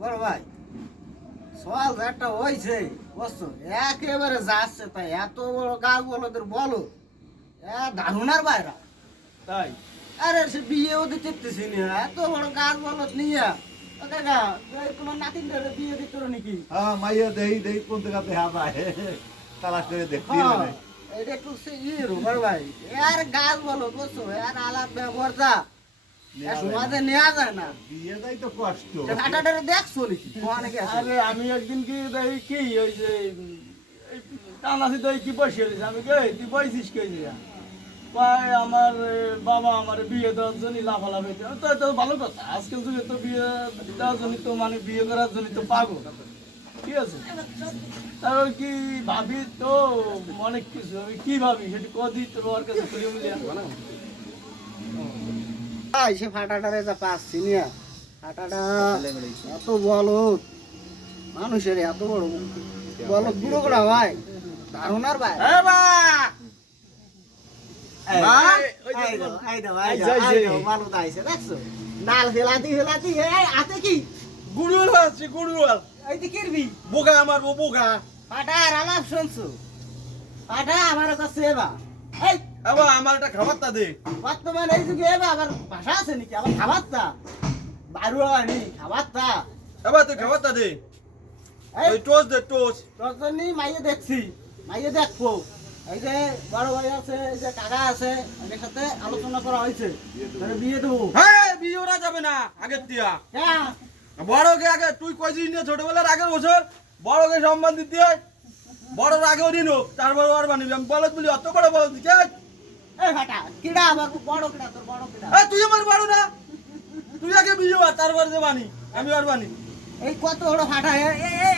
বড় ভাই সওয়াল একটা হয়েছে বুঝছো, একেবারে যাচ্ছে তাই এত বড় গাছ বলদের বলো ধারণার বাইরা। তাই আরে সে বিয়েও দিতে চাইতেছি না, এত বড় গাছ বলত নিয়ে ও কাকা তোমার নাতিনটার বিয়ে দিত নাকি? হ্যাঁ মাইয়া দেই কোন জায়গা দেখা যায় তালাশ করে দেখতে হ্যাঁ, হবে। এটা একটু বড় ভাই আর গাছ বলো বুঝছো আর আলাপ ব্যবহার যা সমাজে নেওয়া যায় না। বিয়ে যাই তো কষ্ট। ফাটাটারে দেখছো নাকি অনেকে আছে। আরে আমি একদিন কি দেখি কি ওই যে টানাছি তো কি বসে রয়েছে আমি কে তুই বসিস কে ভাই আমার বাবা আমার বিয়ে দেওয়ার জন্য লাফালাফি তো তো ভালো কথা আজকাল যুগে তো বিয়ে দেওয়ার জন্য তো মানে বিয়ে করার জন্য তো পাগল ঠিক আছে তারপর কি ভাবি তো অনেক কিছু আমি কি ভাবি সেটি কদি তোর কাছে খুলে মিলিয়ে সে ফাটাটারে যা পাচ্ছি না, ফাটাটা এত বলত মানুষের এত বড় বলত বুড়ো করা হয় ধারণার বাইরে। নাল ফেলাতি ফেলাতি হাতে কি গুড়ুয়াল আছে গুড়ুয়াল এই যে কিরবি বোকা আমার বোকা ফাটা আর আলাপ শুনছো, ফাটা আমার কাছে এবা এই আবার আমার একটা খাবারটা দে বর্তমানে এই যুগে এবা আবার ভাষা আছে নাকি আবার খাবারটা বারুয়া নি খাবারটা আবার তুই খাবারটা দে এই ওই টোস্ট দে টোস্ট রজনী মাইয়ে দেখছি, মাইয়ে দেখবো এই যে বড় ভাই আছে এই যে কাকা আছে এদের সাথে আলোচনা করা হয়েছে তাহলে বিয়ে দেবো। হ্যাঁ বিয়ে ওরা যাবে না আগের দিয়া হ্যাঁ বড়কে আগে তুই কইছিস না ছোটবেলার আগের বছর বড়কে সম্মান দিতে হয় বড়র আগেও দিন হোক তারপর আর বানিবি আমি বলত বলি অত বড় বলত দিকে এই ফাটা কিডা আমার বড় কিডা তোর বড় কিডা তুই আমার বড় না তুই আগে বিয়ে হওয়া তারপর যে বানি আমি আর বানি এই কত বড় ফাটা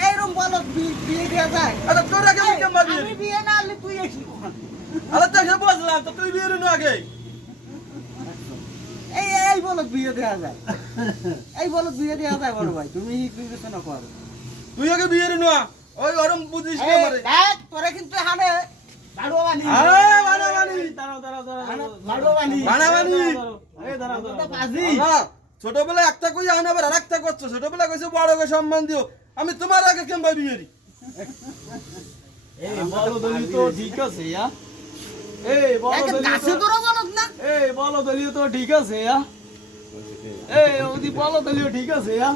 এইরকম বলো বিয়ে দেওয়া যায়? আচ্ছা তোর আগে আমি কেমন আমি বিয়ে বিয়ে না হলে তুই এসি আরে তো সে বসলাম তো তুই বিয়ে নো আগে এই বলো বিয়ে দেওয়া যায়, এই বলো বিয়ে দেওয়া যায় বড় ভাই তুমি বিবেচনা করো। তুই আগে বিয়ে নো ওই ওরম বুঝিস না মারে দেখ তোরা কিন্তু হানে বাড়ুয়া বানি আরে বানা বানি বাড়ুয়া বানি বানা বানি এই দাঁড়াও পাজি ছোটবেলা একটা কই আনা আবার আরেকটা করছো ছোটবেলা কইছে বড়কে সম্মান দিও আমি তোমার আগে কেমন বিয়ে রি এই বলো দলি তো ঠিক আছে ইয়া এই বলো দলি কাছে তো তোরা বলত না এই বলো দলি তো ঠিক আছে ইয়া এই ওদি বলো দলি ঠিক আছে ইয়া